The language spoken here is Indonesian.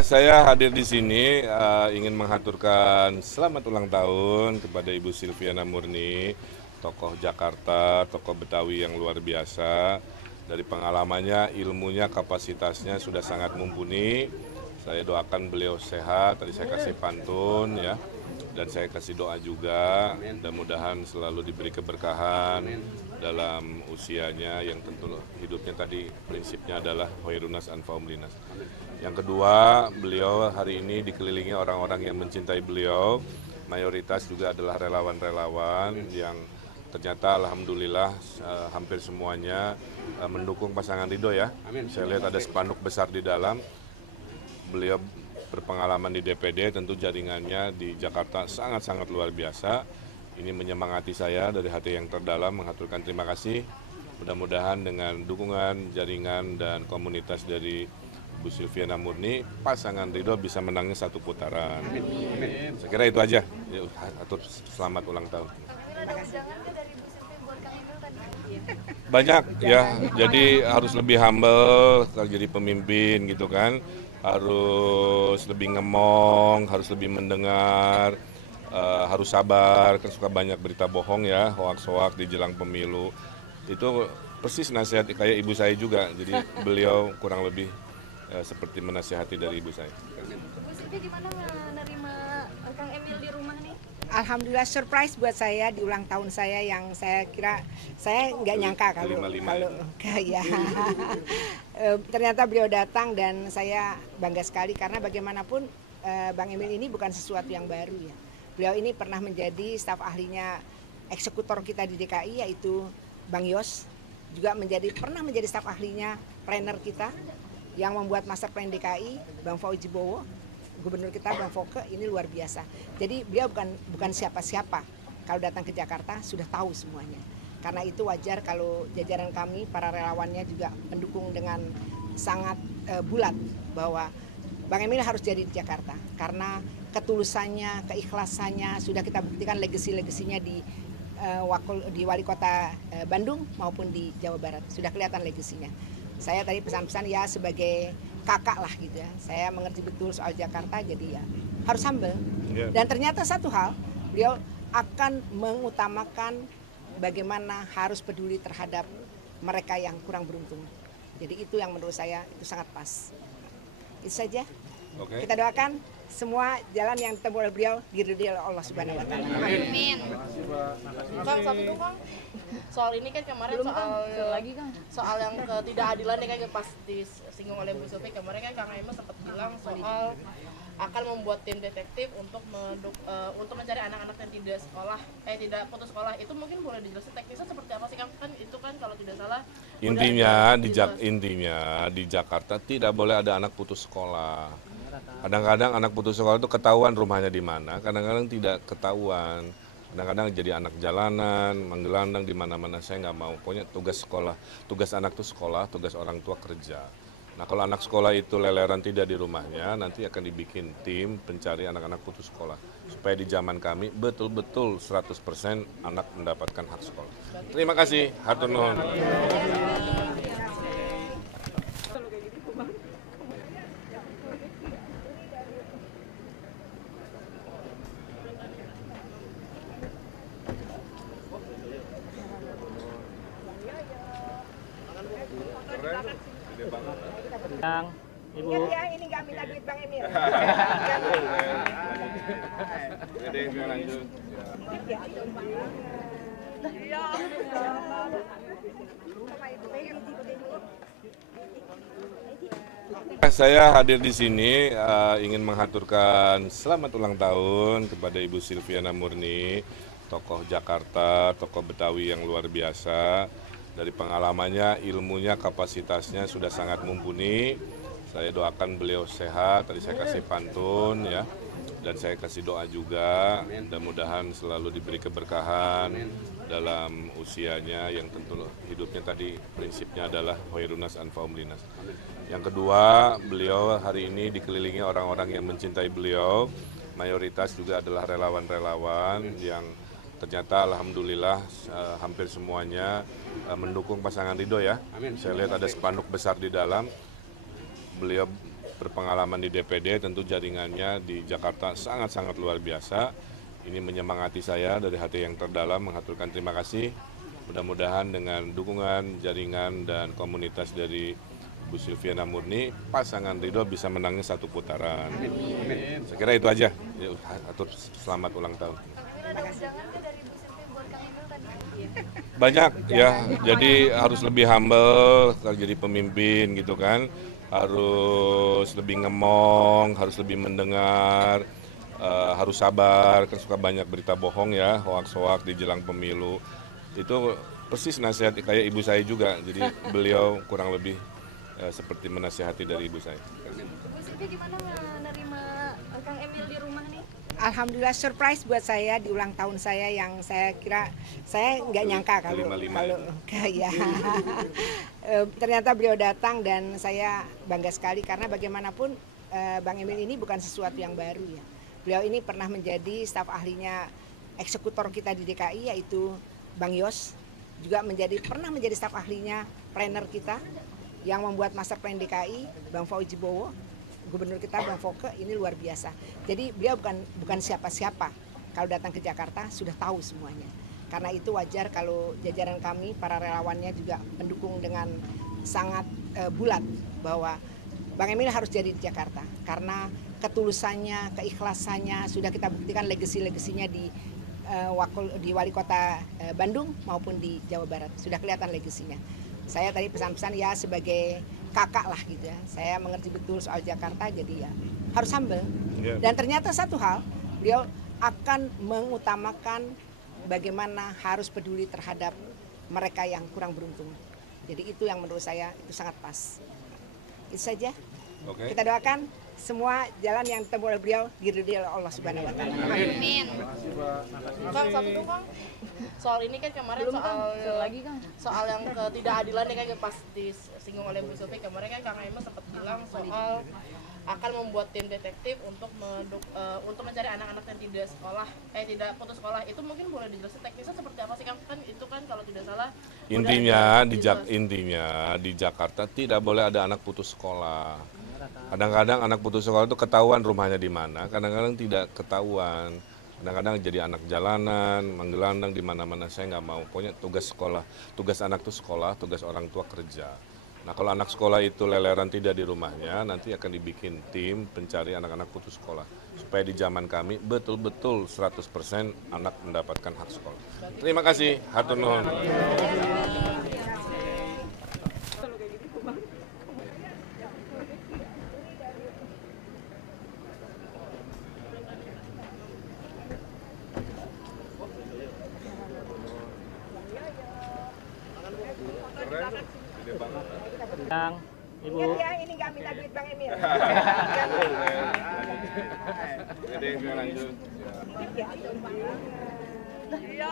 Saya hadir di sini ingin menghaturkan selamat ulang tahun kepada Ibu Silviana Murni, tokoh Jakarta, tokoh Betawi yang luar biasa. Dari pengalamannya, ilmunya, kapasitasnya sudah sangat mumpuni. Saya doakan beliau sehat, tadi saya kasih pantun ya. Dan saya kasih doa juga, mudah-mudahan selalu diberi keberkahan dalam usianya yang tentu hidupnya tadi prinsipnya adalah Hoirunas Anfaum Linas. Yang kedua, beliau hari ini dikelilingi orang-orang yang mencintai beliau, mayoritas juga adalah relawan-relawan yang ternyata alhamdulillah hampir semuanya mendukung pasangan Ridho ya. Saya lihat ada spanduk besar di dalam. Beliau berpengalaman di DPD, tentu jaringannya di Jakarta sangat-sangat luar biasa. Ini menyemangati saya dari hati yang terdalam, mengaturkan terima kasih. Mudah-mudahan dengan dukungan, jaringan, dan komunitas dari Bu Silviana Murni, pasangan Ridho bisa menangnya satu putaran. Saya kira itu aja. Atur selamat ulang tahun. Banyak ya, jadi harus lebih humble kalau jadi pemimpin gitu kan. Harus lebih ngemong, harus lebih mendengar, harus sabar, kan suka banyak berita bohong ya, hoaks-hoaks di jelang pemilu. Itu persis nasihat kayak ibu saya juga, jadi beliau kurang lebih seperti menasihati dari ibu saya. Bu Silvi gimana menerima Kang Emil di rumah nih? Alhamdulillah surprise buat saya di ulang tahun saya yang saya kira saya nggak nyangka kalau ya. Ternyata beliau datang dan saya bangga sekali karena bagaimanapun Bang Emil ini bukan sesuatu yang baru ya. Beliau ini pernah menjadi staf ahlinya eksekutor kita di DKI yaitu Bang Yos, juga pernah menjadi staf ahlinya planner kita yang membuat master plan DKI, Bang Fauzi Bowo. Gubernur kita Bang Foke ini luar biasa. Jadi beliau bukan siapa-siapa. Kalau datang ke Jakarta sudah tahu semuanya. Karena itu wajar kalau jajaran kami para relawannya juga mendukung dengan sangat bulat bahwa Bang Emil harus jadi di Jakarta. Karena ketulusannya, keikhlasannya sudah kita buktikan legasi-legasinya di wali kota Bandung maupun di Jawa Barat. Sudah kelihatan legasinya. Saya tadi pesan-pesan ya sebagai kakak lah gitu ya. Saya mengerti betul soal Jakarta jadi ya harus humble. Dan ternyata satu hal, beliau akan mengutamakan bagaimana harus peduli terhadap mereka yang kurang beruntung. Jadi itu yang menurut saya itu sangat pas. Itu saja. Kita doakan semua jalan yang ditempuh oleh beliau diridhoi oleh Allah Subhanahu wa taala. Amin. Kang, satu tuh Kang. Soal ini kan kemarin soal yang ketidakadilan yang kan pas disinggung oleh Bu Silvi kemarin kan Kang Emil sempat bilang soal akan membuat tim detektif untuk mencari anak-anak yang tidak putus sekolah. Itu mungkin boleh dijelasin teknisnya seperti apa sih Kang? Kan itu kan kalau tidak salah intinya di Jakarta tidak boleh ada anak putus sekolah. Kadang-kadang anak putus sekolah itu ketahuan rumahnya di mana, kadang-kadang tidak ketahuan. Kadang-kadang jadi anak jalanan, menggelandang di mana-mana. Saya nggak mau. Pokoknya tugas sekolah, tugas anak itu sekolah, tugas orang tua kerja. Nah kalau anak sekolah itu leleran tidak di rumahnya, nanti akan dibikin tim pencari anak-anak putus sekolah. Supaya di zaman kami betul-betul 100% anak mendapatkan hak sekolah. Terima kasih, hatur nuhun. Yang Ibu. Ingat ya ini nggak minta duit Bang Emil. Saya hadir di sini ingin menghaturkan selamat ulang tahun kepada Ibu Silviana Murni, tokoh Jakarta, tokoh Betawi yang luar biasa. Dari pengalamannya, ilmunya, kapasitasnya sudah sangat mumpuni. Saya doakan beliau sehat, tadi saya kasih pantun ya. Dan saya kasih doa juga, mudah-mudahan selalu diberi keberkahan dalam usianya yang tentu hidupnya tadi prinsipnya adalah Hoirunas Anfaum Linas. Yang kedua, beliau hari ini dikelilingi orang-orang yang mencintai beliau, mayoritas juga adalah relawan-relawan yang ternyata alhamdulillah hampir semuanya mendukung pasangan Ridho ya. Saya lihat ada spanduk besar di dalam. Beliau berpengalaman di DPD, tentu jaringannya di Jakarta sangat-sangat luar biasa. Ini menyemangati saya dari hati yang terdalam, mengaturkan terima kasih. Mudah-mudahan dengan dukungan, jaringan, dan komunitas dari Bu Silviana Murni, pasangan Ridho bisa menangnya 1 putaran. Saya kira itu aja. Ya, atur selamat ulang tahun. Ada undangan nggak dari Bu Silvi buat Kang Emil tadi? Banyak ya, jadi harus lebih humble kalau jadi pemimpin gitu kan, harus lebih ngemong, harus lebih mendengar, harus sabar, kan suka banyak berita bohong ya, hoaks-hoaks di jelang pemilu. Itu persis nasihat kayak ibu saya juga, jadi beliau kurang lebih seperti menasihati dari ibu saya. Bu Silvi gimana menerima Kang Emil di rumah nih? Alhamdulillah surprise buat saya di ulang tahun saya yang saya kira saya nggak nyangka kalau ya. Ternyata beliau datang dan saya bangga sekali karena bagaimanapun Bang Emil ini bukan sesuatu yang baru ya. Beliau ini pernah menjadi staf ahlinya eksekutor kita di DKI yaitu Bang Yos, juga pernah menjadi staf ahlinya planner kita yang membuat master plan DKI Bang Fauzi Bowo. Gubernur kita Bang Foke ini luar biasa. Jadi beliau bukan siapa-siapa. Kalau datang ke Jakarta sudah tahu semuanya. Karena itu wajar kalau jajaran kami para relawannya juga mendukung dengan sangat bulat bahwa Bang Emil harus jadi di Jakarta. Karena ketulusannya, keikhlasannya sudah kita buktikan legasi-legasinya di wali kota Bandung maupun di Jawa Barat. Sudah kelihatan legasinya. Saya tadi pesan-pesan ya sebagai kakak lah gitu ya. Saya mengerti betul soal Jakarta jadi ya harus humble. Dan ternyata satu hal, beliau akan mengutamakan bagaimana harus peduli terhadap mereka yang kurang beruntung. Jadi itu yang menurut saya itu sangat pas. Itu saja. Kita doakan semua jalan yang ditempuh oleh beliau diridhoi oleh Allah Subhanahu wa taala. Amin. Kang, satu tuh Kang, soal ini kan kemarin soal yang ketidakadilan nih kan pas disinggung oleh Bu Silvi kemarin kan Kang Emil sempat bilang soal akan membuat tim detektif untuk mencari anak-anak yang tidak putus sekolah. Itu mungkin boleh dijelasin teknisnya seperti apa sih Kang? Kan itu kan kalau tidak salah intinya di Jakarta tidak boleh ada anak putus sekolah. Kadang-kadang anak putus sekolah itu ketahuan rumahnya di mana, kadang-kadang tidak ketahuan. Kadang-kadang jadi anak jalanan, menggelandang di mana-mana. Saya nggak mau. Pokoknya tugas sekolah, tugas anak itu sekolah, tugas orang tua kerja. Nah kalau anak sekolah itu leleran tidak di rumahnya, nanti akan dibikin tim pencari anak-anak putus sekolah. Supaya di zaman kami betul-betul 100% anak mendapatkan hak sekolah. Terima kasih, hatur nuhun. Yang Ibu. Ya, ini nggak minta duit Bang Emil. Iya.